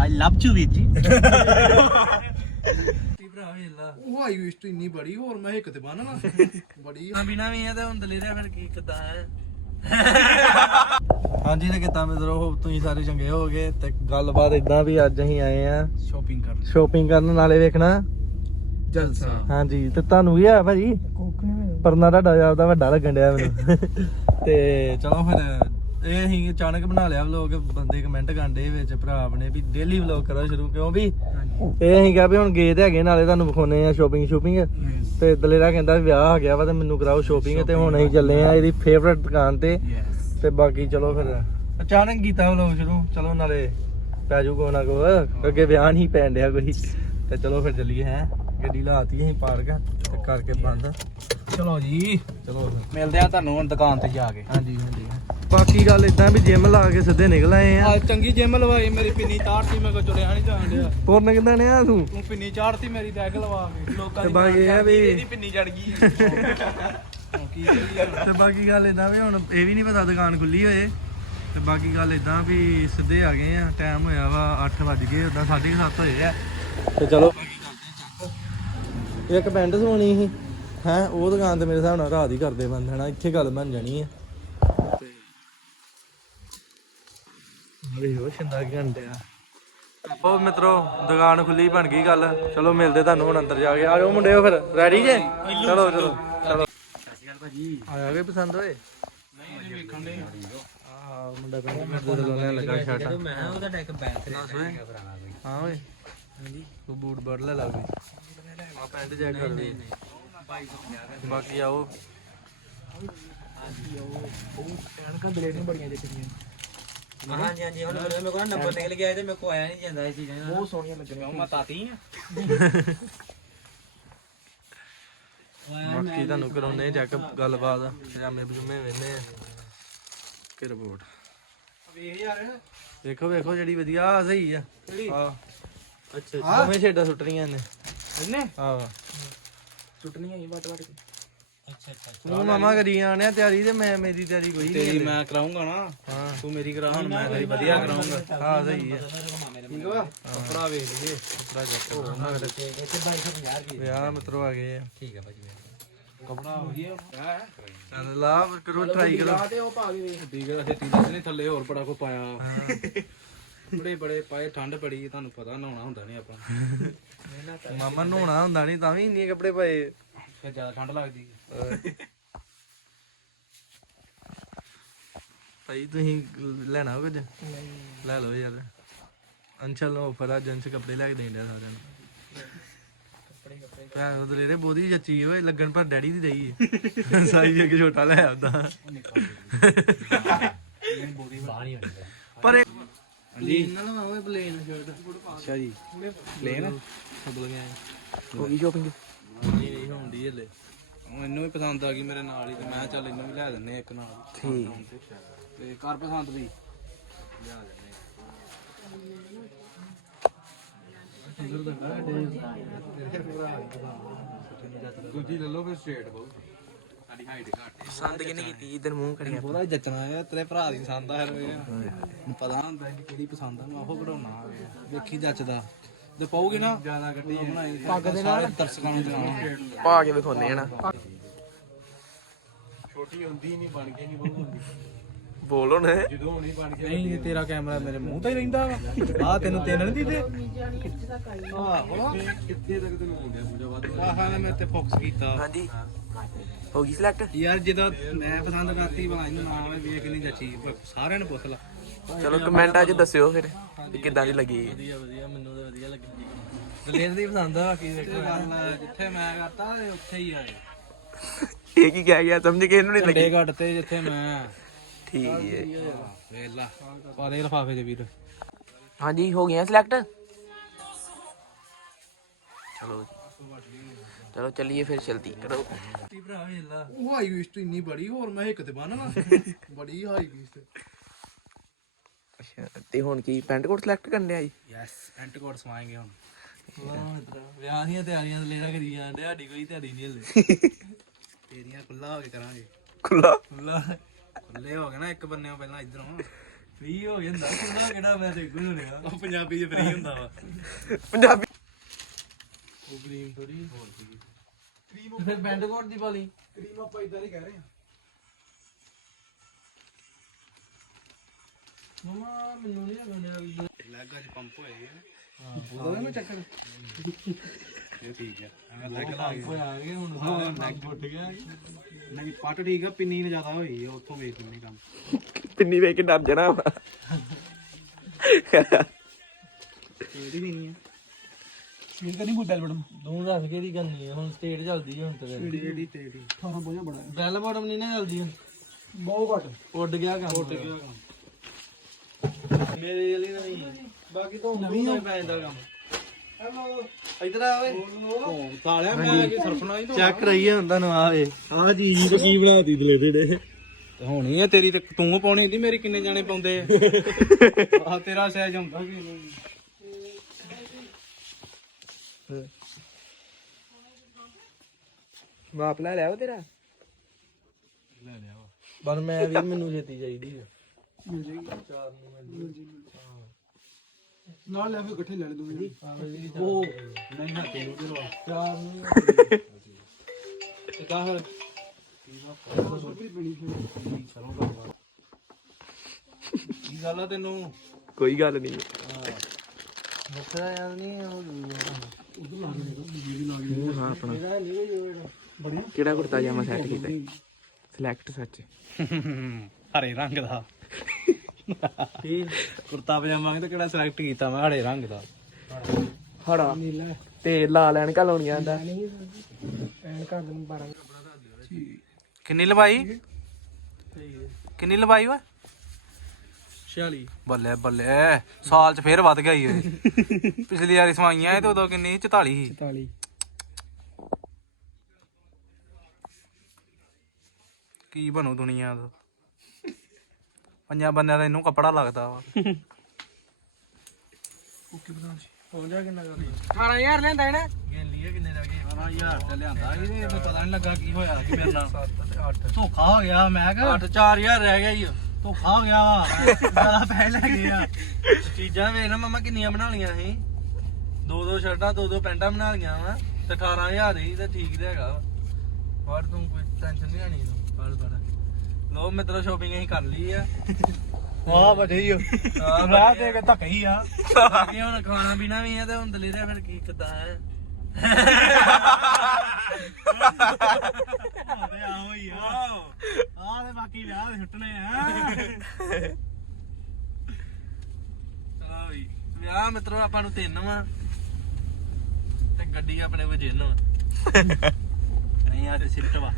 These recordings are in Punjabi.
ਆਈ ਲਵ ਯੂ ਵੀਰ ਜੀ। ਭਰਾ ਵੇਲਾ ਉਹ ਹਾਈ ਵੇਸਟ ਇੰਨੀ ਬੜੀ ਹੋਰ ਮੈਂ ਇੱਕ ਤੇ ਬੰਨਣਾ। ਬੜੀ ਨਾ ਬਿਨਾ ਵੀ ਆ ਤੇ ਹੁਣ ਦਲੇਰਾ ਫਿਰ ਕੀ ਕਿਦਾਂ ਹੈ? ਹਾਂਜੀ ਤੇ ਕਿਤਾ ਮਿੱਤਰੋ ਹੋਪ ਤੁਸੀਂ ਸਾਰੇ ਚੰਗੇ ਹੋਗੇ ਤੇ ਗੱਲਬਾਤ ਇਦਾਂ ਵੀ ਅੱਜ ਅਸੀਂ ਆਏ ਆ ਸ਼ਾਪਿੰਗ ਕਰਨ। ਸ਼ੋਪਿੰਗ ਕਰਨ ਨਾਲੇ ਵੇਖਣਾ। ਜਲਸਾ। ਹਾਂਜੀ ਤੇ ਤੁਹਾਨੂੰ ਵੀ ਆ ਭਾਜੀ? ਪਰਨਾ ਤੁਹਾਡਾ ਆਪਦਾ ਵੱਡਾ ਲੱਗਣ ਡਿਆ ਮੈਨੂੰ। ਤੇ ਚਲੋ ਫਿਰ ਇਹ ਅਸੀਂ ਅਚਾਨਕ ਬਣਾ ਲਿਆ ਵਲੋਗ ਬੰਦੇ ਕਮੈਂਟ ਕਰਦੇ ਵਿੱਚ ਭਰਾ ਆਪਣੇ ਵੀ ਡੇਲੀ ਵਲੋਗ ਕਰੋ ਸ਼ੁਰੂ ਕਿਉਂ ਵੀ? ਇਹ ਅਸੀਂ ਕਿਹਾ ਵੀ ਹੁਣ ਗਏ ਤੇ ਹੈਗੇ ਨਾਲੇ ਤੁਹਾਨੂੰ ਵਿਖਾਉਨੇ ਆ ਸ਼ੋਪਿੰਗ ਸ਼ੂਪਿੰਗ ਤੇ ਦਲੇਰਾ ਕਹਿੰਦਾ ਵਿਆਹ ਆ ਗਿਆ ਵਾ ਤੇ ਮੈਨੂੰ ਕਰਾਓ ਸ਼ੋਪਿੰਗ ਤੇ ਹੁਣ ਅਸੀਂ ਚੱਲੇ ਆ ਇਹਦੀ ਫੇਵਰਟ ਦੁਕਾਨ ਤੇ। ਤੇ ਬਾਕੀ ਚਲੋ ਫਿਰ ਅਚਾਨਕ ਕੀਤਾ ਵਲੋਗ ਸ਼ੁਰੂ ਚਲੋ ਨਾਲੇ ਪੈ ਜਾਊ ਕੋ ਨਾ ਕੋ ਅੱਗੇ ਵਿਆਹ ਨਹੀਂ ਪੈਣ ਡਿਆ ਕੋਈ। ਤੇ ਚਲੋ ਫਿਰ ਚੱਲੀਏ ਹੈ ਗੱਡੀ ਲਾਤੀ ਅਸੀਂ ਪਾਰਕ ਤੇ ਕਰਕੇ ਬੰਦ। ਚਲੋ ਜੀ ਚਲੋ ਮਿਲਦੇ ਆ ਤੁਹਾਨੂੰ ਹੁਣ ਦੁਕਾਨ ਤੇ ਜਾ ਕੇ। ਹਾਂਜੀ ਹਾਂਜੀ। ਬਾਕੀ ਗੱਲ ਇਦਾਂ ਵੀ ਜਿਮ ਲਾ ਕੇ ਸਿੱਧੇ ਨਿਕਲ ਆਏ ਆ। ਆ ਚੰਗੀ ਜਿਮ ਲਵਾਈ ਮੇਰੀ ਪਿੰਨੀ ਚਾੜਤੀ ਮੈਂ ਕੋ ਚੁੜਿਆ ਨਹੀਂ ਜਾਣ ਡਿਆ। ਹੋਰ ਕਿਦਾਂ ਨੇ ਆ ਤੂੰ? ਤੂੰ ਪਿੰਨੀ ਚਾੜਤੀ ਮੇਰੀ ਟੈਗ ਲਵਾ ਕੇ। ਲੋਕਾਂ ਤੇ ਦੀ ਬਾਕੀ ਇਹ ਆ ਵੀ ਇਹਦੀ ਪਿੰਨੀ ਚੜ ਗਈ। ਹੁਣ ਕੀ ਕਰੀਏ ਤੇ ਬਾਕੀ ਗੱਲ ਇਦਾਂ ਵੀ ਹੁਣ ਇਹ ਵੀ ਨਹੀਂ ਪਤਾ ਦੁਕਾਨ ਖੁੱਲੀ ਹੋਏ। ਤੇ ਬਾਕੀ ਗੱਲ ਇਦਾਂ ਵੀ ਸਿੱਧੇ ਆ ਗਏ ਆ ਟਾਈਮ ਹੋਇਆ ਵਾ 8 ਵੱਜ ਗਏ ਉਦਾਂ 7:30 ਹੋਏ ਆ। ਤੇ ਚਲੋ। ਇੱਕ ਪੈਂਟ ਸੋਣੀ ਸੀ ਹੈ ਉਹ ਦੁਕਾਨ ਤੇ ਮੇਰੇ ਹਿਸਾਬ ਨਾਲ ਰਾਤ ਹੀ ਕਰਦੇ ਬੰਦ ਹਨਾ ਇੱਥੇ ਗੱਲ ਬਣ ਜਾਣੀ ਆ। ਛਿੰਦਾ ਬਹੁਤ ਮਿੱਤਰੋ ਦੁਕਾਨ ਖੁੱਲੀ ਬਣ ਗਈ ਗੱਲ। ਚਲੋ ਮਿਲਦੇ ਤੁਹਾਨੂੰ ਹੁਣ ਅੰਦਰ ਜਾ ਕੇ। ਆ ਜਾਓ ਮੁੰਡਿਓ ਫਿਰ। ਰੈਡੀ ਜੇ? ਚਲੋ ਚਲੋ ਚਲੋ। ਆਇਆ ਗਏ ਪਸੰਦ ਹੋਏ ਨਹੀਂ ਵੇਖਣ ਦੇ ਆ ਮੁੰਡਾ ਕਹਿੰਦਾ ਮੇਰੇ ਦੇ ਲੋਨੇ ਲੱਗਾ ਸ਼ਰਟ। ਮੈਂ ਉਹਦਾ ਟੈਕ ਬੈਂਕ ਦੱਸ ਓਏ। ਹਾਂ ਓਏ। ਹਾਂਜੀ। ਤੂੰ ਬੂਟ ਬੜ ਲੈ ਲਾ ਕੋਈ ਆ ਪੈਂਟ ਚੈੱਕ ਕਰ ਦੇ ਬਾਕੀ ਆਓ। ਐਨਕਾਂ ਬਲੇਡਿੰਗ ਬੜੀਆਂ ਦੇਖੀਆਂ ਹਾਂਜੀ ਹਾਂਜੀ ਹੁਣ ਮੇਰੇ ਕੋਲ ਨੰਬਰ ਨਿਕਲ ਗਿਆ ਤੇ ਮੇਰੇ ਕੋ ਆਇਆ ਨਹੀਂ ਜਾਂਦਾ ਇਹ ਚੀਜ਼ਾਂ ਦਾ। ਬਹੁਤ ਸੋਹਣੀਆਂ ਲੱਗੀਆਂ ਮੈਂ ਤਾਤੀ ਆ? ਬਾਕੀ ਤੁਹਾਨੂੰ ਕਰਾਉਨੇ ਚੈੱਕ ਗੱਲਬਾਤ ਪਜਾਮੇ ਪਜੂਮੇ ਵੇਨੇ ਆ ਕਿ ਰਿਪੋਰਟ ਵੇਖ ਯਾਰ। ਵੇਖੋ ਵੇਖੋ ਜਿਹੜੀ ਵਧੀਆ ਆ ਸਹੀ ਆ। ਕਿਹੜੀ? ਅੱਛਾ ਦੋਵੇਂ ਛੇਡਾਂ ਸੁੱਟਣੀਆਂ ਨੇ ਇਹਨੇ। ਆ ਸੁੱਟਣੀਆਂ ਹੀ ਵੱਟ ਵੱਟ ਕੇ। ਅੱਛਾ ਅੱਛਾ ਤੂੰ ਮਾਮਾ ਕਰੀ ਆਣਿਆ ਤਿਆਰੀ ਤੇ ਮੈਂ ਮੇਰੀ ਤਿਆਰੀ ਕੋਈ ਨਹੀਂ ਤੇਰੀ ਮੈਂ ਕਰਾਉਂਗਾ ਨਾ ਹਾਂ। ਤੂੰ ਮੇਰੀ ਕਰਾ ਹੁਣ ਮੈਂ ਤੇਰੀ ਵਧੀਆ ਕਰਾਉਂਗਾ। ਹਾਂ ਸਹੀ ਠੀਕ ਵਾ ਕੱਪੜਾ ਵੇਖ ਲਈਏ ਕੱਪੜਾ ਜੱਟ ਮਗਰ ਇੱਥੇ 2250 ਰੁਪਏ। ਵਿਆਹ ਮਿੱਤਰੋ ਆ ਗਏ ਆ। ਠੀਕ ਹੈ ਭਾਜੀ ਕੱਪੜਾ ਵਧੀਆ ਹੈ? ਚੱਲ ਲਾ ਕਰੋ ਟਰਾਈ ਕਰੋ। ਤੇ ਉਹ ਪਾ ਕੇ ਵੇਖ। ਠੀਕ ਹੈ ਤੇ ਟੀਚਰ ਨੇ ਥੱਲੇ ਹੋਰ ਬੜਾ ਕੋ ਪਾਇਆ। ਬੜੇ ਬੜੇ ਪਾਏ ਠੰਡ ਬੜੀ ਤੁਹਾਨੂੰ ਪਤਾ ਨਹਾਉਣਾ ਹੁੰਦਾ ਨਹੀਂ ਆਪਾਂ। ਮਾਮਾ ਨਹਾਉਣਾ ਹੁੰਦਾ ਨਹੀਂ ਤਾਂ ਵੀ ਇੰਨੇ ਕੱਪੜੇ ਪਾਏ। ਫਿਰ ਜ਼ਿਆਦਾ ਠੰਡ ਲੱਗਦੀ। ਭਾਈ ਤੁਸੀਂ ਲੈਣਾ ਕੁਝ ਲੈ ਲਓ ਯਾਰ। ਅੰਸ਼ਲ ਨੂੰ ਆਫਰ ਆ ਜੰਸ ਕੱਪੜੇ ਲੈ ਕੇ ਦੇਣ ਸਾਰਿਆਂ ਨੂੰ। ਕੱਪੜੇ ਕੱਪੜੇ ਉਹਦੇ ਜਿਹੜੇ ਬੋਦੀ ਜੱਚੀ ਓਏ ਲੱਗਣ ਪਰ ਡੈਡੀ ਦੀ ਦਈ ਏ। ਸਾਈ ਅੱਗੇ ਛੋਟਾ ਲੈ ਆਉਂਦਾ ਬਾਹਰ ਨਹੀਂ ਹੁੰਦਾ ਪਰ ਇਹ ਹਾਂਜੀ। ਨਾਲ ਓਏ ਪਲੇਨ ਸ਼ਰਟ ਅੱਛਾ ਜੀ। ਪਲੇਨ ਸਬਲ ਗਿਆ। ਹੋ ਗਈ ਸ਼ੋਪਿੰਗ ਨਹੀਂ ਨਹੀਂ ਹੁੰਦੀ ਹਲੇ। ਮੈਨੂੰ ਵੀ ਪਸੰਦ ਆ ਗਈ ਮੇਰੇ ਨਾਲ ਹੀ ਤੇ ਮੈਂ ਕਿਹਾ ਚੱਲ ਇਹਨੂੰ ਵੀ ਲੈ ਦਿੰਨੇ ਆ ਇੱਕ ਨਾਲ। ਠੀਕ। ਤੇ ਕਰ ਪਸੰਦ ਦੀ ਦੂਜੀ ਲੈ ਲਓ ਫਿਰ ਸਟ੍ਰੇਟ ਬਹੁ ਸਾਡੀ ਹਾਈਟ ਘੱਟ ਪਸੰਦ ਕਿਨੇ ਕੀਤੀ? ਇਧਰ ਮੂੰਹ ਕਰਿਆ ਪੂਰਾ ਜੱਚਣਾ ਹੈ ਤੇਰੇ ਭਰਾ ਦੀ ਪਸੰਦ ਆ ਫਿਰ ਪਤਾ ਹੁੰਦਾ ਕਿ ਕਿਹੜੀ ਪਸੰਦ ਆ ਮੈਂ ਉਹ ਕਢਾਉਣਾ ਵੇਖੀ ਜੱਚਦਾ। ਜੇ ਪਾਉਗੀ ਨਾ ਜ਼ਿਆਦਾ ਗੱਡੀ ਪੱਗ ਦੇ ਨਾਲ? ਦਰਸ਼ਕਾਂ ਨੂੰ ਦਿਖਾਉਣਾ ਪਾ ਕੇ ਵਿਖਾਉਨੇ ਹਨਾ ਛੋਟੀ ਹੁੰਦੀ ਨਹੀਂ ਬਣ ਕੇ ਨਹੀਂ ਬਹੁਤ ਹੁੰਦੀ। ਬੋਲ ਹੁਣ। ਜਦੋਂ ਹੋਣੀ ਬਣ ਕੇ ਨਹੀਂ ਤੇਰਾ ਕੈਮਰਾ ਮੇਰੇ ਮੂੰਹ ਤੇ ਹੀ ਰਹਿੰਦਾ ਵਾ। ਆ ਤੈਨੂੰ ਤੇਨ ਨਹੀਂ ਦਿੱਤੇ ਆਹੋ। ਕਿੱਥੇ ਤੱਕ ਤੈਨੂੰ ਮੁੰਡਿਆ ਪੂਜਾ ਵੱਧ ਆਹ ਮੈਂ ਤੇ ਫੋਕਸ ਕੀਤਾ। ਹਾਂਜੀ। ਹੋ ਗਈ ਸਿਲੈਕਟ ਯਾਰ ਜਦੋਂ ਮੈਂ ਪਸੰਦ ਕਰਤੀ ਬਣਾ ਇਹਨੂੰ ਨਾਮ ਹੈ ਵੇਖ ਨਹੀਂ ਜੱਚੀ ਸਾਰਿਆਂ ਨੂੰ ਪੁੱਛ ਲਾ। ਚਲੋ ਕਮੈਂਟਾਂ 'ਚ ਦੱਸਿਓ ਫਿਰ ਕਿ ਕਿੱਦਾਂ ਦੀ ਲੱਗੀ। ਵਧੀਆ ਵਧੀਆ ਮੈਨੂੰ ਤਾਂ ਵਧੀਆ ਲੱਗੀ ਦਲੇਰ ਦੀ ਪਸੰਦ ਆ ਬਾਕੀ ਦੇਖੋ ਜਿੱਥੇ ਮੈਂ ਕਰਤਾ ਉੱਥੇ ਹੀ ਆਏ ਇਹ। ਕੀ ਕਹਿ ਗਿਆ? ਸਮਝ ਕੇ ਇਹਨੂੰ ਨਹੀਂ ਲੱਗੀ। ਚੰਡੀਗੜ੍ਹ ਤੇ ਜਿੱਥੇ ਮੈਂ ਠੀਕ ਹੈ। ਵੇਖ ਲਾ। ਪਾ ਦੇ ਲਫਾਫੇ ਚ ਵੀਰ। ਹਾਂਜੀ ਹੋ ਗਿਆ ਸਿਲੈਕਟ ਚਲੋ ਚਲੋ ਚੱਲੀਏ ਫਿਰ ਜਲਦੀ। ਕਰੋ। ਭਰਾ ਵੇਲਾ ਉਹ ਹਾਈ ਵੇਸਟ ਇੰਨੀ ਬੜੀ ਹੋਰ ਮੈਂ ਇੱਕ ਤੇ ਬੰਨਣਾ। ਬੜੀ ਹਾਈ ਵੇਸਟ ਅੱਛਾ ਤੇ ਹੁਣ ਕੀ ਪੈਂਟ ਕੋਟ ਸਿਲੈਕਟ ਕਰਨ ਲਿਆ ਜੀ? ਯੈਸ ਐਂਟੀਕੋਟ ਸਵਾਏਂਗੇ ਹੁਣ। ਵਿਆਹ ਦੀਆਂ ਤਿਆਰੀਆਂ ਲੈਣਾ ਕਰੀ ਜਾਂਦੇ ਸਾਡੀ ਕੋਈ ਤਿਆਰੀ ਨਹੀਂ ਹਲੇ। ਤੇਰੀਆਂ ਖੁੱਲਾ ਹੋ ਕੇ ਕਰਾਂਗੇ। ਖੁੱਲਾ ਖੁੱਲੇ ਹੋ ਗਏ ਨਾ ਇੱਕ ਬੰਨਿਓ ਪਹਿਲਾਂ ਇਧਰੋਂ। ਫ੍ਰੀ ਹੋ ਗਿਆ ਹੁੰਦਾ ਸੁਣਾ ਕਿਹੜਾ ਮੈਂ ਤੇ ਗੁਰੂ ਰਿਹਾ ਉਹ ਪੰਜਾਬੀ ਚ ਫ੍ਰੀ ਹੁੰਦਾ ਵਾ। ਪੰਜਾਬੀ ਉਹ ਕਰੀਮ ਥੋੜੀ ਹੋਰ ਸੀਗੀ। ਫਿਰ ਬੈਂਡ ਕੋਟ ਦੀ ਵਾਲੀ ਕਰੀਮ ਆਪਾਂ ਇਦਾਂ ਹੀ ਕਹਿ ਰਹੇ ਆ ਮਮਾ ਮੈਨੂੰ ਨਹੀਂ ਲੱਗਦਾ ਵੀ ਲੈਗ ਅੱਜ ਪੰਪ ਹੋਏ ਆ ਹਾਂ ਉਹਦਾ ਮੈਂ ਚੱਕਰ ਇਹ ਠੀਕ ਹੈ ਲੈਗ ਲਾ ਆ ਗਏ ਹੁਣ ਸਾਰਾ ਨੈਕ ਉੱਠ ਗਿਆ ਨਹੀਂ ਪੱਟ ਠੀਕ ਆ ਪਿੰਨੀ ਨੇ ਜ਼ਿਆਦਾ ਹੋਈ ਆ ਉੱਥੋਂ ਵੇਖ ਲੈਣੀ ਕੰਮ ਪਿੰਨੀ ਵੇਖ ਕੇ ਡਰ ਜਾਣਾ ਵਾ। ਇਹਦੀ ਨਹੀਂ ਹੈ ਸਪੀਡ ਤਾਂ ਨਹੀਂ ਕੋਈ ਬੈਲ ਬਟਨ ਤੂੰ ਦੱਸ ਕਿਹੜੀ ਕਰਨੀ ਹੈ ਹੁਣ ਸਟੇਟ ਚੱਲਦੀ ਹੈ ਹੁਣ ਤੇ ਇਹਦੀ ਇਹਦੀ ਤੇ ਇਹਦੀ 18 ਬੋਝਾ ਬੜਾ ਬੈਲ ਬਟਨ ਨਹੀਂ ਨਾ ਚੱਲਦੀ ਹੁਣ। ਬਹੁਤ ਘੱਟ ਉੱਡ ਗਿਆ ਕੰਮ। ਉੱਡ ਗਿਆ ਮੇਰੇ ਵਾਲੀ ਨਹੀਂ। ਬਾਕੀ ਤਾਂ ਨਵੀਂ ਹੋ ਪੈ ਜਾਂਦਾ ਕੰਮ ਹੈਲੋ। ਇਧਰ ਆ ਓਏ। ਉਹ ਤਾਲਿਆ ਮੈਂ ਕਿ ਸਰਫਣਾ ਹੀ ਚੈੱਕ ਰਹੀਏ ਹੁਣ ਤੁਹਾਨੂੰ ਆਵੇ ਆ ਜੀ ਕੀ ਬਣਾਤੀ ਦਲੇਟੇ ਹੋਣੀ ਹੈ ਤੇਰੀ ਤੇ ਤੂੰ ਪਾਉਣੀ ਹੁੰਦੀ ਮੇਰੀ ਕਿੰਨੇ ਜਾਣੇ ਪਾਉਂਦੇ ਆ? ਆ ਤੇਰਾ ਸਹਿਜ ਹੁੰਦਾ ਕਿ ਨਹੀਂ? ਬਾਪ ਲੈ ਲਿਆ ਵਾ। ਤੇਰਾ ਪਰ ਮੈਂ ਵੀ ਮੈਨੂੰ ਛੇਤੀ ਚਾਹੀਦੀ ਹੈ ਚਾਰ ਨੂੰ ਮਿਲ ਨਾਲ ਲੈ ਫਿਰ ਇਕੱਠੇ ਲੈਣੇ ਦੋਵੇਂ ਉਹ ਨਹੀਂ ਨਾ ਤੈਨੂੰ ਦੇ ਚਾਰ ਨੂੰ। ਕਾ ਹੋਰ ਕੀ ਗੱਲ ਆ ਤੈਨੂੰ? ਕੋਈ ਗੱਲ ਨਹੀਂ। ਬੱਕਰਾ ਯਾਰ ਨਹੀਂ ਉਹ ਹਾਂ ਆਪਣਾ। ਕਿਹੜਾ ਕੁੜਤਾ ਜਾਮਾ ਸੈੱਟ ਕੀਤਾ? ਸਿਲੈਕਟ ਸੱਚ। ਹਰੇ ਰੰਗ ਦਾ। ਕੀ ਕੁਰਤਾ ਪਜਾਮਾ ਤੇ ਕਿਹੜਾ ਸਿਲੈਕਟ ਕੀਤਾ ਮੈਂ ਹਰੇ ਰੰਗ ਦਾ। ਹੜਾ। ਤੇ ਲਾਲ ਐਨਕਾਂ ਲਾਉਣੀਆਂ ਆਂਦਾ ਕਿੰਨੀ ਲਵਾਈ? ਕਿੰਨੀ ਲਵਾਈ ਵਾ 46 ਬੱਲੇ ਬੱਲੇ। ਸਾਲ ਚ ਫੇਰ ਵੱਧ ਗਿਆ ਈ ਇਹ ਪਿਛਲੀ ਵਾਰੀ ਸਵਾਈਆਂ ਇਹ ਤੇ ਉਦੋਂ ਕਿੰਨੀ? 44 ਸੀ। 44 ਕੀ ਬਣੂ ਦੁਨੀਆ ਦਾ? ਪੰਜਾਂ ਬੰਦਿਆਂ ਦਾ ਇਹਨੂੰ ਕੱਪੜਾ ਲੱਗਦਾ ਵਾ। ਹੋ ਜਾ। ਕਿੰਨਾ ਕਰੀ 18000 ਲੈਂਦਾ ਹੈ ਨਾ ਗੇਲੀ ਕਿੰਨੇ ਰਹਿ ਗਏ 12000 ਤੇ ਲਿਆਂਦਾ ਇਹਦੇ ਮੈਨੂੰ ਪਤਾ ਨਹੀਂ ਲੱਗਾ ਕੀ ਹੋਇਆ ਕਿ ਮੇਰੇ ਨਾਲ। 7 ਤੇ 8 ਧੋਖਾ ਹੋ ਗਿਆ ਮੈਂ ਕਿਹਾ। 8 4000 ਰਹਿ ਗਿਆ ਓ। ਧੋਖਾ ਹੋ ਗਿਆ ਜ਼ਿਆਦਾ ਪੈਸੇ ਲੈ ਗਏ ਆ। ਚੀਜ਼ਾਂ ਵੇਖ ਨਾ ਮਮਾ ਕਿੰਨੀਆਂ ਬਣਾ ਲੀਆਂ ਸੀ। ਦੋ ਦੋ ਸ਼ਰਟਾਂ ਦੋ ਦੋ ਪੈਂਟਾਂ ਬਣਾ ਲੀਆਂ ਵਾ ਤੇ 18000 ਹੀ ਤੇ ਠੀਕ ਤੇ ਹੈਗਾ ਵਾ। ਪਰ ਤੂੰ ਕੋਈ ਟੈਨਸ਼ਨ ਨਹੀਂ ਲੈਣੀ ਤੂੰ ਫੜ ਫੜ ਲੋ ਮਿੱਤਰੋ ਸ਼ੋਪਿੰਗ ਅਸੀਂ ਕਰ ਲਈ ਆ। ਵਾਹ ਬੜੇ ਹੀ ਰਾਹ ਦੇ ਕੇ ਧੱਕਾ ਹੀ ਆ। ਬਾਕੀ ਹੁਣ ਖਾਣਾ ਪੀਣਾ ਵੀ ਆ ਤੇ ਹੁਣ ਦਲੇਰਾ ਫਿਰ ਕੀ ਕਿੱਦਾਂ ਹੈ ਤੇ ਆਹੋ ਹੀ ਆ। ਆਹ ਤੇ ਬਾਕੀ ਵਿਆਹ ਦੇ ਛੁੱਟਣੇ ਆ। ਵੀ। ਵਿਆਹ ਮਿੱਤਰੋ ਆਪਾਂ ਨੂੰ ਤਿੰਨ ਵਾ। ਤੇ ਗੱਡੀ ਆਪਣੇ ਵਜਿੰਨ ਵਾ। ਨਹੀਂ ਆ ਤੇ ਸਿਫਟ ਵਾ।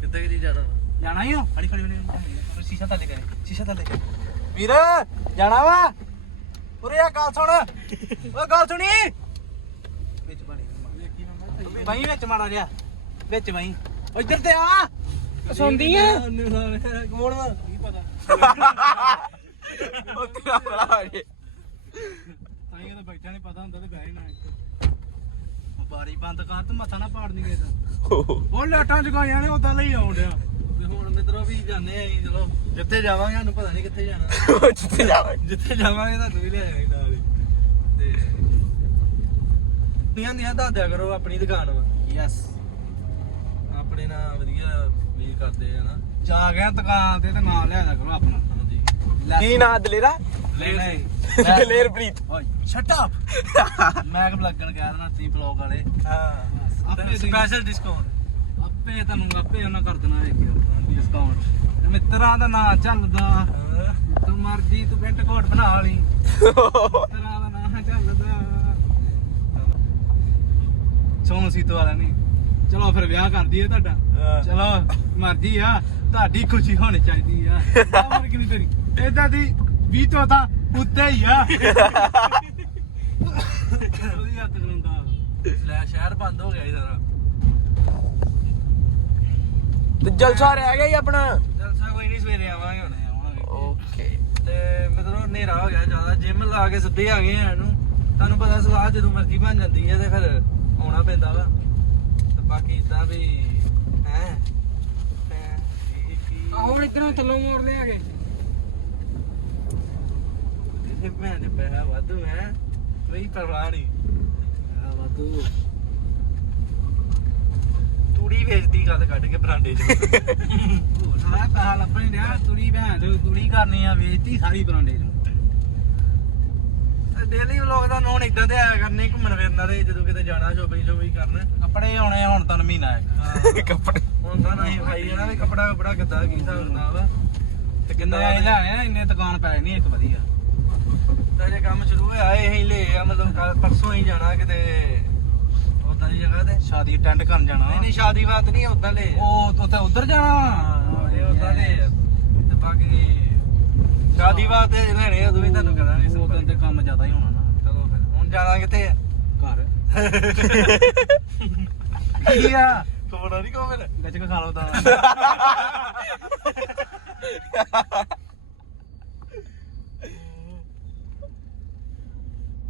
ਕਿੱਥੇ ਕਿੱਥੇ ਜਾਣਾ ਵਾ? ਜਾਣਾ ਹੀ ਹੋ ਖੜੀ ਖੜੀ ਖੜੀ ਸ਼ੀਸ਼ਾ ਥੱਲੇ ਕਰੇ ਸ਼ੀਸ਼ਾ ਥੱਲੇ ਕਰ। ਵੀਰ ਜਾਣਾ ਵਾ? ਉਰੇ ਆ ਗੱਲ ਸੁਣ। ਓ ਗੱਲ ਸੁਣੀ। ਵਿੱਚ ਬਣੀ ਬਾਈ ਵਿੱਚ ਮਾੜਾ ਜਿਹਾ। ਵਿੱਚ ਬਾਈ। ਓ ਇੱਧਰ ਤੇ ਆ। ਸੌਂਦੀ ਆ? ਕੌਣ ਵਾ? ਕੀ ਪਤਾ? ਉਹ ਤੇਰਾ ਭਰਾ ਜੇ ਤਾਂ ਇਹ ਤਾਂ ਬੈਠਾ ਨਹੀਂ ਪਤਾ ਹੁੰਦਾ ਤੇ ਬਹਿ ਹੀ ਨਾ ਬਾਰੀ ਬੰਦ ਕਰ ਤੂੰ ਮੱਥਾ ਨਾ ਪਾੜ ਨਹੀਂ ਗਿਆ ਉਹ ਲਾਟਾਂ ਜਗਾਈਆਂ ਨੇ ਉਦਾਂ ਲਈ ਆਉਣ ਡਿਆ। ਤੇ ਹੁਣ ਮਿੱਤਰੋ ਵੀ ਜਾਂਦੇ ਆਂ ਚਲੋ ਜਿੱਥੇ ਜਾਵਾਂਗੇ ਸਾਨੂੰ ਪਤਾ ਨਹੀਂ ਕਿੱਥੇ ਜਾਣਾ। ਜਿੱਥੇ ਜਾਵਾਂ ਜਿੱਥੇ ਜਾਵਾਂਗੇ ਤੁਹਾਨੂੰ ਵੀ ਲੈ ਜਾਵਾਂਗੇ ਨਾਲ ਹੀ। ਤੇ ਦੀਆਂ ਦੀਆਂ ਦੱਸ ਦਿਆ ਕਰੋ ਆਪਣੀ ਦੁਕਾਨ ਵਾ। ਯੈਸ ਆਪਣੇ ਨਾਲ ਵਧੀਆ ਵੀ ਕਰਦੇ ਆ ਨਾ। ਜਾ ਗਿਆ ਦੁਕਾਨ ਤੇ ਤੇ ਨਾਮ ਲਿਆਦਾ ਕਰੋ ਆਪਣਾ। ਹਾਂਜੀ। ਕੀ ਨਾਂ ਦਲੇਰਾ? ਨਹੀਂ ਦਲੇਰਪ੍ਰੀਤ ਓਏ ਸ਼ਟ ਅਪ ਮੈਂ ਕਿ ਲੱਗਣ ਕਹਿ ਦੇਣਾ ਤੀ ਬਲੌਗ ਵਾਲੇ। ਹਾਂ। ਆਪੇ ਸਪੈਸ਼ਲ ਡਿਸਕਾਊਂਟ ਆਪੇ ਤੈਨੂੰ ਆਪੇ ਉਹਨਾਂ ਕਰ ਦੇਣਾ ਇੱਕ। ਡਿਸਕਾਊਂਟ ਮਿੱਤਰਾਂ ਦਾ ਨਾਂ ਚੱਲਦਾ। ਤੂੰ ਮਰਜ਼ੀ ਤੂੰ ਪੈਂਟ ਕੋਟ ਬਣਾ ਲਈ। ਮਿੱਤਰਾਂ ਦਾ ਨਾਂ ਚੱਲਦਾ। ਸੋਨੂੰ ਸੀਤੋ ਵਾਲਾ ਨਹੀਂ ਚਲੋ ਫਿਰ ਵਿਆਹ ਕਰ ਦਈਏ ਤੁਹਾਡਾ। ਚਲੋ ਮਰਜ਼ੀ ਆ। ਤੁਹਾਡੀ ਖੁਸ਼ੀ ਹੋਣੀ ਚਾਹੀਦੀ ਆ। ਮਰ ਕਿ ਨਹੀਂ ਤੇਰੀ? ਏਦਾਂ ਦੀ ਵੀ ਤੋਂ ਤਾਂ ਉੱਤੇ ਹੀ ਆ। ਉਹਦੀ ਹੱਥ ਕਰਾਉਂਦਾ ਲੈ ਸ਼ਹਿਰ ਬੰਦ ਹੋ ਗਿਆ ਇਧਰ ਤੇ ਜਲਸਾ ਰਹਿ ਗਿਆ ਹੀ ਆਪਣਾ? ਜਲਸਾ ਕੋਈ ਨਹੀਂ ਸਵੇਰੇ ਆਵਾਂਗੇ ਹੁਣ ਆਵਾਂਗੇ। ਓਕੇ। ਤੇ ਮਤਲਬ ਹਨੇਰਾ ਹੋ ਗਿਆ ਜ਼ਿਆਦਾ ਜਿਮ ਲਾ ਕੇ ਸਿੱਧੇ ਆ ਗਏ ਆ ਇਹਨੂੰ। ਤੁਹਾਨੂੰ ਪਤਾ ਸਲਾਹ ਜਦੋਂ ਮਰਜ਼ੀ ਬਣ ਜਾਂਦੀ ਹੈ ਤੇ ਫਿਰ ਆਉਣਾ ਪੈਂਦਾ ਵਾ। ਤੇ ਬਾਕੀ ਇਦਾਂ ਵੀ ਹੈ ਹੁਣ ਇਧਰੋਂ ਥੱਲੋਂ ਮੋੜ ਲਿਆ ਕੇ। ਇੱਥੇ ਭੈਣ ਦੇ ਪੈਸਾ ਵਾਧੂ ਹੈ। ਕੋਈ ਪਰਵਾਹ ਨਹੀਂ ਆ ਵਾਧੂ। ਤੂੜੀ ਵੇਚਦੀ ਗੱਲ ਕੱਢ ਕੇ ਬਰਾਂਡੇ 'ਚ। ਸਾਰਾ ਪੈਸਾ ਲੱਭਣ ਡਿਆ ਤੁਰੀ ਭੈਣ ਚੋ ਤੁਰੀ ਕਰਨੀ ਆ ਵੇਚਤੀ ਸਾਰੀ ਬਰਾਂਡੇ ਚ। ਡੇਲੀ ਵਲੌਗ ਦਾ ਹੁਣ ਇਦਾਂ ਤੇ ਆਇਆ ਕਰਨੇ ਘੁੰਮਣ ਫਿਰਨ ਵਾਲੇ ਜਦੋਂ ਕਿਤੇ ਜਾਣਾ ਸ਼ੋਪਿੰਗ ਸ਼ੋਪਿੰਗ ਕਰਨ। ਕੱਪੜੇ ਆਉਣੇ ਹੁਣ ਤਾਂ ਮਹੀਨਾ ਇੱਕ ਕੱਪੜੇ। ਹੁਣ ਤਾਂ ਨਹੀਂ ਖਾਈ ਜਾਣਾ ਵੀ ਕੱਪੜਾ ਕੱਪੜਾ ਕਿੱਦਾਂ ਕੀ ਹਿਸਾਬ ਨਾਲ ਤੇ ਕਿੰਨੇ ਕਿੰਨਾ ਆਏ ਲੈਣੇ ਆ ਇੰਨੇ ਦੁਕਾਨ ਪੈ ਨਹੀਂ ਇੱਕ ਵਧੀਆ। ਤਾਂ ਜੇ ਕੰਮ ਸ਼ੁਰੂ ਹੋਇਆ ਇਹ ਹੀ ਲੈ ਆ ਮਤਲਬ ਪਰਸੋਂ ਹੀ ਜਾਣਾ ਕਿਤੇ। ਉਦਾਂ ਦੀ ਜਗ੍ਹਾ ਤੇ। ਸ਼ਾਦੀ ਅਟੈਂਡ ਕਰਨ ਜਾਣਾ। ਨਹੀਂ ਨਹੀਂ ਸ਼ਾਦੀ ਬਾਤ ਨਹੀਂ ਉਦਾਂ ਲੈ ਉਹ ਉੱਥੇ ਉਧਰ ਜਾਣਾ ਹਾਂ ਇਹ ਉਦਾਂ ਲੈ ਤੇ ਬਾਕੀ ਸ਼ਾਦੀ ਬਾਤ ਤੇ ਲੈਣੇ ਉਦੋਂ ਵੀ ਤੁਹਾਨੂੰ ਕਰਾਂਗੇ ਉਹ ਦਿਨ ਤੇ ਕੰਮ ਜ਼ਿਆਦਾ ਹੀ ਹੋਣਾ ਨਾ। ਚਲੋ ਫਿਰ ਹੁਣ ਜਾਣਾ ਕਿੱਥੇ ਆ? ਘਰ। ਕੀ ਆ? ਕੋਣਾ ਨਹੀਂ ਕੋ ਫਿਰ ਗੱਜ ਕੇ ਖਾ ਲਓ ਤਾਂ।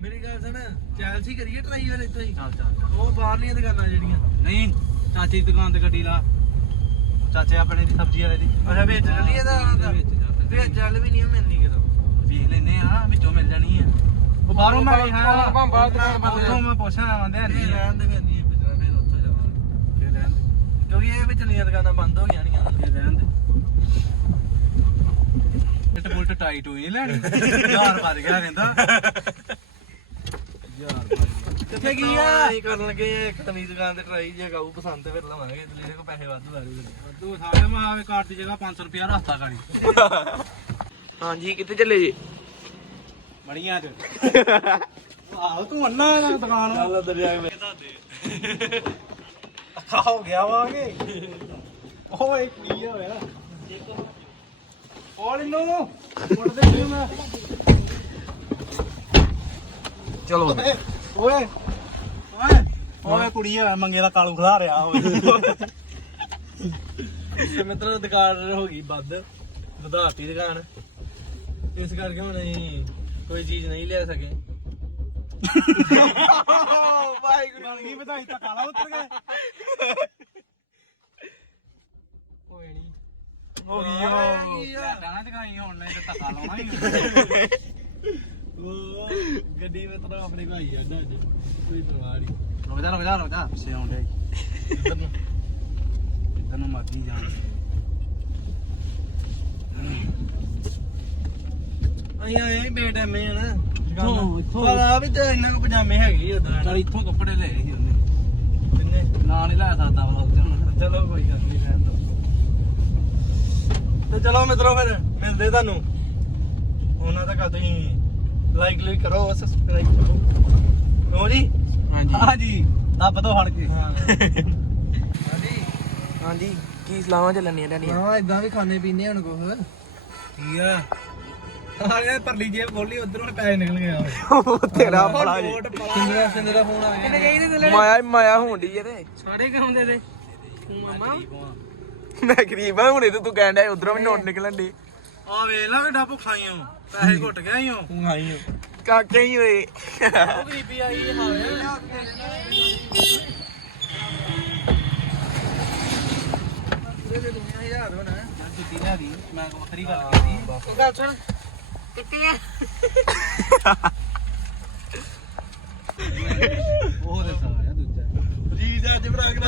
ਮੇਰੀ ਗੱਲ ਸੁਣ ਚੈਲਸੀ ਕਰੀਏ ਟਰਾਈ ਵਾਲੇ ਇੱਥੇ ਹੀ। ਚੱਲ ਚੱਲ ਚੱਲ। ਉਹ ਬਾਹਰਲੀਆਂ ਦੁਕਾਨਾਂ ਜਿਹੜੀਆਂ। ਨਹੀਂ ਚਾਚੀ ਦੀ ਦੁਕਾਨ ਤੇ ਗੱਡੀ ਲਾ। ਚਾਚੇ ਆਪਣੇ ਦੀ ਸਬਜ਼ੀ ਵਾਲੇ ਦੀ। ਅੱਛਾ ਵਿੱਚ ਚੱਲੀਏ ਦਾ ਵਿੱਚ ਜਾ। ਵਿੱਚ ਚੱਲ ਵੀ ਨਹੀਂ ਮਿਲਣੀ ਕਿਤੋਂ। ਵੇਖ ਲੈਨੇ ਆ ਵਿੱਚੋਂ ਮਿਲ ਜਾਣੀ ਆ। ਉਹ ਬਾਹਰੋਂ ਮੈਂ ਹਾਂ। ਬਾਹਰੋਂ ਬਾਹਰ ਦੁਕਾਨ ਬੰਦ ਉੱਥੋਂ ਮੈਂ ਪੁੱਛਣਾ ਆਂਦੇ ਇਹ ਨਹੀਂ। ਰਹਿਣ ਦੇ ਫਿਰ ਨਹੀਂ ਪਿਛਲਾ ਫਿਰ ਉੱਥੇ ਜਾਵਾਂਗੇ ਫਿਰ ਰਹਿਣ ਦੇ। ਕਿਉਂਕਿ ਇਹ ਵਿਚਲੀਆਂ ਦੁਕਾਨਾਂ ਬੰਦ ਹੋ ਗਈਆਂ ਨਹੀਂ ਫਿਰ ਰਹਿਣ ਦੇ। ਬੁਲਟ ਬੁਲਟ ਟਾਈਟ ਹੋਈ ਨਹੀਂ ਲੈਣੀ। ਯਾਰ ਵੱਜ ਗਿਆ ਕਹਿੰਦਾ। ਕਿੱਥੇ ਕੀ ਆ ਅਸੀਂ ਕਰਨ ਲੱਗੇ ਇੱਕ ਨਵੀਂ ਦੁਕਾਨ ਤੇ ਟਰਾਈ ਜੇ ਗਾਉ ਪਸੰਦ ਤੇ ਫਿਰ ਲਵਾਂਗੇ ਤੇ ਇਹਦੇ ਕੋਲ ਪੈਸੇ ਵਾਧੂ ਆ ਰਹੇ ਤੂੰ ਸਾਰੇ ਮੈਂ ਆਵੇ ਕਾਰਡ ਦੀ ਜਗ੍ਹਾ 500 ਰੁਪਿਆ ਰੱਖਤਾ ਗਾੜੀ। ਹਾਂਜੀ ਕਿੱਥੇ ਚੱਲੇ ਜੀ? ਬੜੀਆਂ ਚ। ਆਹ ਤੂੰ ਅੰਨਾ ਦੁਕਾਨ। ਚੱਲ ਦਰਿਆ ਵਿੱਚ ਆ ਹੋ ਗਿਆ ਵਾਗੇ ਓਏ ਕੀ ਹੋਇਆ ਓਲ ਇਹਨੂੰ। ਮੁੜ ਦੇ ਜੀ ਮੈਂ। ਚਲੋ। ਓਏ। ਓਏ ਓਏ ਕੁੜੀ ਆ ਮੰਗੇ ਦਾ ਕਾਲੂ ਖਲਾ ਰਿਹਾ ਓਏ। ਤੇ ਮਿੱਤਰੋ ਦੁਕਾਨ ਹੋ ਗਈ ਬੰਦ ਵਧਾਤੀ ਦੁਕਾਨ। ਇਸ ਕਰਕੇ ਹੁਣ ਅਸੀਂ ਕੋਈ ਚੀਜ਼ ਨਹੀਂ ਲੈ ਸਕੇ। ਵਾਹਿਗੁਰੂ ਕੀ ਵਧਾਈ ਤਾਂ ਕਾਲਾ ਉਤਰ ਗਿਆ। ਹੋਏ ਨਹੀਂ ਹੋ ਗਈ ਓ ਗਾਣਾ ਦਿਖਾਈ ਹੁਣ ਨਹੀਂ ਤੇ ਧੱਕਾ ਲਾਉਣਾ ਹੀ ਉਹ ਗੱਡੀ ਵਿੱਚ ਤਾਂ ਆਪਣੇ ਭਾਈ ਜਾਂਦਾ ਅੱਜ। ਕੋਈ ਪਰਵਾਹ ਨਹੀਂ ਰੁਕ ਜਾ ਰੁਕ ਜਾ ਰੁਕ ਜਾ ਪਿੱਛੇ ਆਉਣ ਡਿਆ ਈ। ਇੱਧਰ ਨੂੰ। ਇੱਧਰ ਨੂੰ ਮਰਦੀ ਜਾਣ। ਅਸੀਂ ਆਏ ਬੇਟੈਮੇ ਹਨ। ਇੱਥੋਂ- ਇੱਥੋਂ। ਪਰ ਆ ਵੀ ਤੇ ਇੰਨਾ ਕੁ ਪਜਾਮੇ ਹੈਗੇ ਉਦਾਂ ਚਲ ਇੱਥੋਂ ਕੱਪੜੇ ਲੈ ਸੀ ਉਹਨੇ। ਕਿੰਨੇ? ਨਾਲ ਹੀ ਲੈ ਸਕਦਾ ਹੁਣ ਚਲੋ ਕੋਈ ਗੱਲ ਨਹੀਂ ਰਹਿਣ ਦੋ। ਤੇ ਚਲੋ ਮਿੱਤਰੋ ਫਿਰ ਮਿਲਦੇ ਤੁਹਾਨੂੰ। ਉਹਨਾਂ ਦਾ ਕਾ ਤੁਸੀਂ ਲਾਈਕ ਲਈ ਕਰੋ ਸਬਸਕ੍ਰਾਈਬ ਕਰੋ। ਕਿਉਂ ਜੀ। ਹਾਂਜੀ। ਹਾਂਜੀ ਦੱਬ ਤੋਂ ਹਟ ਕੇ। ਹਾਂ। ਹਾਂਜੀ। ਕੀ ਸਲਾਹਾਂ ਚੱਲਣੀਆਂ ਤੁਹਾਡੀਆਂ ਹਾਂ ਇਦਾਂ ਵੀ ਖਾਣੇ ਪੀਣੇ ਹੁਣ ਕੁਝ ਕੀ ਆ। ਆ ਗਿਆ ਪਰਲੀ ਜੇਬ ਖੋਲੀ ਉਧਰੋਂ ਪੈਸੇ ਨਿਕਲ ਗਏ ਆ। ਤੇਰਾ ਬੜਾ ਜੀ। ਸਿੰਦਰਾ ਸਿੰਦਰਾ ਫੋਨ ਆ ਗਿਆ। ਮਾਇਆ ਹੀ ਮਾਇਆ ਹੋਣੀ ਇਹਦੇ ਸਾਡੇ ਕੰਮ ਦੇ ਦੇ ਮਾਮਾ। ਮੈਂ ਗਰੀਬ ਆ ਹੁਣੇ ਤੇ ਤੂੰ ਕਹਿਣ ਡਿਆ ਉਧਰੋਂ ਵੀ ਨੋਟ ਨਿਕਲਣ ਦੀ ਆ ਵੇਖ ਲਾ ਭੁੱਖਾ ਹੀ ਹਾਂ ਪੈਸੇ ਘੁੱਟ ਗਿਆ ਹੀ ਹਾਂ ਤੂੰ ਆਈ ਹੋ। ਕਾਕੇ ਹੀ ਉਹ ਗਰੀਬੀ ਆਈ ਕਰਾ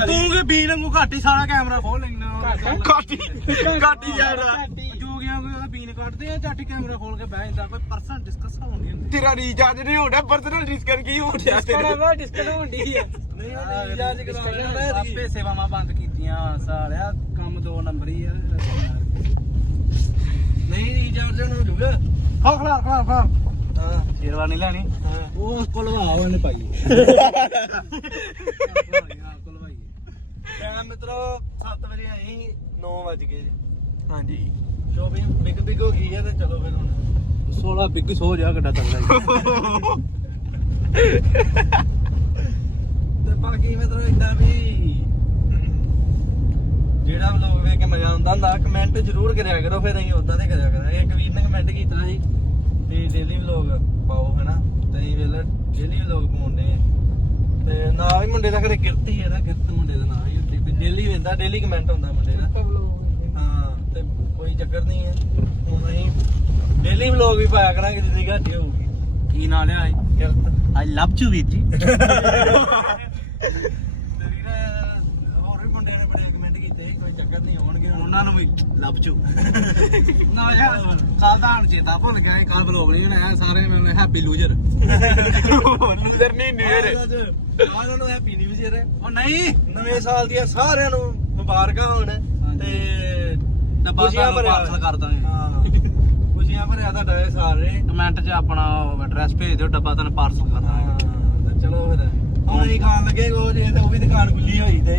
ਤੂੰ ਕਿ ਬੀਨ ਨੂੰ ਘੱਟ ਸਾਰਾ ਕੈਮਰਾ ਖੋਲ ਲੈਣਾ ਕਾਟੀ ਕਾਟੀ ਜਾਣਾ ਜੋ ਗਿਆ ਕੋਈ ਉਹਦਾ ਬੀਨ ਕੱਢਦੇ ਆ ਝੱਟ ਕੈਮਰਾ ਖੋਲ ਕੇ ਬਹਿ ਜਾਂਦਾ ਕੋਈ ਪਰਸਨ ਡਿਸਕਸ ਹੋਣੀ ਹੁੰਦੀ ਤੇਰਾ ਰੀਚਾਰਜ ਨਹੀਂ ਹੋਣਾ ਪਰਸਨਲ ਡਿਸਕਨ ਕੀ ਹੋ ਰਿਹਾ ਤੇਰੇ? ਡਿਸਕਸ ਹੁੰਦੀ ਆ। ਨਹੀਂ ਉਹ ਰੀਚਾਰਜ ਕਰਾਉਣਾ ਆਪੇ ਸੇਵਾਵਾਂ ਬੰਦ ਕੀਤੀਆਂ ਸਾਲਿਆ ਕੰਮ ਦੋ ਨੰਬਰ ਹੀ ਆ। ਨਹੀਂ ਰੀਚਾਰਜ ਹੋ ਜਾਊਗਾ ਖਾ ਖਲਾ ਖਲਾ ਖਲਾ ਹਾਂ ਸ਼ੇਰਵਾਨੀ ਲੈਣੀ। ਹਾਂ ਉਹ ਕੋਲਵਾ ਉਹਨੇ ਪਾਈ ਟਾਈਮ ਮਿੱਤਰੋ 7 ਵਜੇ ਆਏ ਸੀ 9 ਵਜ ਗਏ। ਜੀ ਹਾਂਜੀ ਬਿਗ ਬਿਗ ਹੋ ਗਈ ਹੈ ਤੇ ਚਲੋ ਫਿਰ ਹੁਣ 16 ਬਿੱਗ ਸੋ ਜਾ ਗੱਡਾ ਤਗੜਾ ਤੇ ਬਾਕੀ ਮਿੱਤਰੋ ਇਦਾਂ ਵੀ ਜਿਹੜਾ ਵਲੋਗ ਵੇਖ ਕੇ ਮਜ਼ਾ ਆਉਂਦਾ ਹੁੰਦਾ ਕਮੈਂਟ ਜ਼ਰੂਰ ਕਰਿਆ ਕਰੋ, ਫਿਰ ਅਸੀਂ ਉਦਾਂ ਦੇ ਕਰਿਆ ਕਰਾਂਗੇ। ਇੱਕ ਵੀਰ ਨੇ ਕਮੈਂਟ ਕੀਤਾ ਸੀ ਤੇ ਡੇਲੀ ਵਲੋਗ ਪਾਓ, ਹਨਾ? ਤੇ ਵੇਲੇ ਡੇਲੀ ਵਲੋਗ ਪਾਉਂਦੇ ਆ। ਤੇ ਨਾਲ ਹੀ ਮੁੰਡੇ ਦਾ ਘਰੇ ਕਿਰਤ ਹੀ ਹੈ ਨਾ ਕਿਰਤ ਮੁੰਡੇ ਦਾ ਨਾਂ ਹੀ ਡੇਲੀ ਵੇਂਦਾ ਡੇਲੀ ਕਮੈਂਟ ਹੁੰਦਾ ਮੁੰਡੇ ਦਾ। ਚੱਕਰ ਨਹੀਂ ਹੈ। ਹੁਣ ਅਸੀਂ ਡੇਲੀ ਵਲੌਗ ਵੀ ਪਾਇਆ ਕਰਾਂਗੇ ਜਿੰਨੀ ਘੱਟ ਹੋਊਗੀ। ਕੀ ਨਾਂ ਲਿਆ ਆਈ ਲਵ ਯੂ ਵੀਰ ਜੀ। ਤੇ ਵੀਰ ਹੋਰ ਵੀ ਮੁੰਡਿਆਂ ਨੇ ਬੜੇ ਕਮੈਂਟ ਕੀਤੇ ਕੋਈ ਚੱਕਰ ਨਹੀਂ ਆਉਣਗੇ ਹੁਣ। ਉਹਨਾਂ ਨੂੰ ਵੀ ਲਵ ਯੂ ਨਾ ਯਾਰ ਕੱਲ ਦਾ ਹੁਣ ਚੇਤਾ ਭੁੱਲ ਗਿਆ ਕੱਲ ਬਲੌਗ ਨਹੀਂ ਬਣਾਇਆ ਸਾਰੇ ਮੈਨੂੰ ਹੈਪੀ ਲੂਜਰ ਲੂਜ਼ਰ ਨਹੀਂ ਨਿਊ ਸਾਰਿਆਂ ਨੂੰ ਹੈਪੀ ਨਿਊ ਇਅਰ ਉਹ ਨਹੀਂ। ਨਵੇਂ ਸਾਲ ਦੀਆਂ ਸਾਰਿਆਂ ਨੂੰ ਮੁਬਾਰਕਾਂ ਹੋਣ। ਤੇ ਡੱਬਾ ਖੁਸ਼ੀਆਂ ਸਾਨੂੰ ਭਰਿਆ ਪਾਰਸਲ ਕਰ ਦਾਂਗੇ। ਹਾਂ। ਖੁਸ਼ੀਆਂ ਭਰਿਆ ਤੁਹਾਡਾ ਇਹ ਸਾਰੇ ਕਮੈਂਟ 'ਚ ਆਪਣਾ ਐਡਰੈਸ ਭੇਜ ਦਿਓ ਡੱਬਾ ਤੁਹਾਨੂੰ ਪਾਰਸਲ ਕਰ ਦਾਂਗੇ। ਹਾਂ ਤੇ ਚਲੋ ਫਿਰ। ਹੁਣ ਅਸੀਂ ਖਾਣ ਲੱਗੇ ਉਹ ਜੇ ਤੇ ਉਹ ਵੀ ਦੁਕਾਨ ਖੁੱਲੀ ਹੋਈ ਤੇ।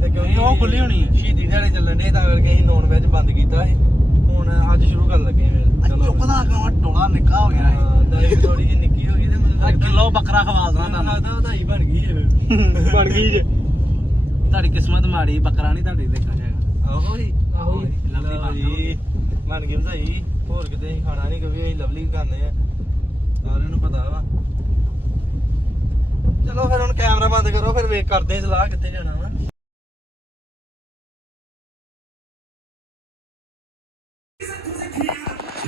ਤੇ ਨਹੀਂ, ਉਹ ਖੁੱਲੀ ਹੋਣੀ। ਹੈ। ਸ਼ਹੀਦੀ ਦਿਹਾੜੇ ਚੱਲਣ ਦੇ ਤਾਂ ਕਰਕੇ ਅਸੀਂ ਨੌਨ ਵੈਜ ਬੰਦ ਕੀਤਾ ਸੀ। ਹੁਣ ਅੱਜ ਸ਼ੁਰੂ ਕਰਨ ਲੱਗੇ ਫਿਰ। ਕਿਉਂ ਡੋਲਾ ਨਿੱਕਾ ਹੋ ਗਿਆ ਹਾਂ ਦਾਈ ਥੋੜੀ ਜਿਹੀ ਨਿੱਕੀ ਹੋ ਗਈ ਤੇ ਮੈਨੂੰ ਹੈ ਲੱਗਦਾ ਕਿਲੋ ਬੱਕਰਾ ਖਵਾ ਦੇਣਾ ਮੈਨੂੰ ਤੁਹਾਨੂੰ। ਲੱਗਦਾ ਵਧਾਈ ਬਣ ਗਈ ਹੈ ਬਣ ਗਈ ਜੇ। ਤੁਹਾਡੀ ਕਿਸਮਤ ਮਾੜੀ ਬੱਕਰਾ ਨਹੀਂ ਤੁਹਾਡੀ ਦੇਖਾ ਜਾਏਗਾ ਆਹੋ ਜੀ। ਆਹੋ ਜੀ, ਲਵਲੀ ਬਣ ਜੀ ਬਣ ਗਈ ਵਧਾਈ ਹੋਰ ਕਿਤੇ ਅਸੀਂ ਖਾਣਾ ਨਹੀਂ ਕਿਉਂਕਿ ਅਸੀਂ ਲਵਲੀ ਖਾਂਦੇ ਆ। ਸਾਰਿਆਂ ਨੂੰ ਪਤਾ ਵਾ। ਚਲੋ ਫਿਰ ਹੁਣ ਕੈਮਰਾ ਬੰਦ ਕਰੋ ਫਿਰ ਵੇਖ ਕਰਦੇ ਹਾਂ ਸਲਾਹ ਕਿੱਥੇ ਜਾਣਾ ਵਾ।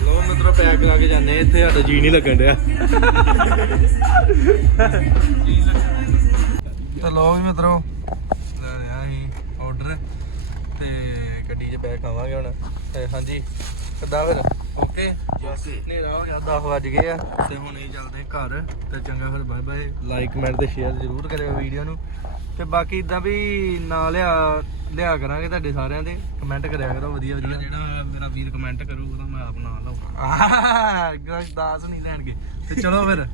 ਲੋ ਮਿੱਤਰੋ ਪੈਕ ਲਾ ਕੇ ਜਾਂਦੇ ਆ, ਇੱਥੇ ਸਾਡਾ ਜੀ ਨਹੀਂ ਲੱਗਣ ਡਿਆ। ਤਾਂ ਲੋ ਵੀ ਮਿੱਤਰੋ ਲੈ ਲਿਆ ਅਸੀਂ ਆਰਡਰ ਤੇ ਗੱਡੀ 'ਚ ਬੈਗ ਖਾਵਾਂਗੇ ਹੁਣ। ਤੇ ਹਾਂਜੀ ਕਿੱਦਾਂ ਫਿਰ ਓਕੇ ਹਨੇਰਾ ਹੋ ਗਿਆ 10 ਵੱਜ ਗਏ ਆ। ਤੇ ਹੁਣ ਅਸੀਂ ਚੱਲਦੇ ਘਰ। ਤੇ ਚੰਗਾ ਫਿਰ ਬਾਏ ਬਾਏ ਲਾਈਕ ਕਮੈਂਟ ਤੇ ਸ਼ੇਅਰ ਜ਼ਰੂਰ ਕਰਿਓ ਵੀਡੀਓ ਨੂੰ। ਤੇ ਬਾਕੀ ਇਦਾਂ ਵੀ ਨਾ ਲਿਆ ਲਿਆ ਕਰਾਂਗੇ ਤੁਹਾਡੇ ਸਾਰਿਆਂ ਦੇ। ਕਮੈਂਟ ਕਰਿਆ ਕਰੋ ਵਧੀਆ ਵਧੀਆ ਜਿਹੜਾ ਮੇਰਾ ਵੀਰ ਕਮੈਂਟ ਕਰੂ ਉਹਦਾ ਮੈਂ ਆਪ ਨਾਂ ਲਵਾਂ ਆਹ ਗਰਸ਼ ਦਾਸ ਨਹੀਂ ਲੈਣਗੇ। ਤੇ ਚਲੋ ਫਿਰ।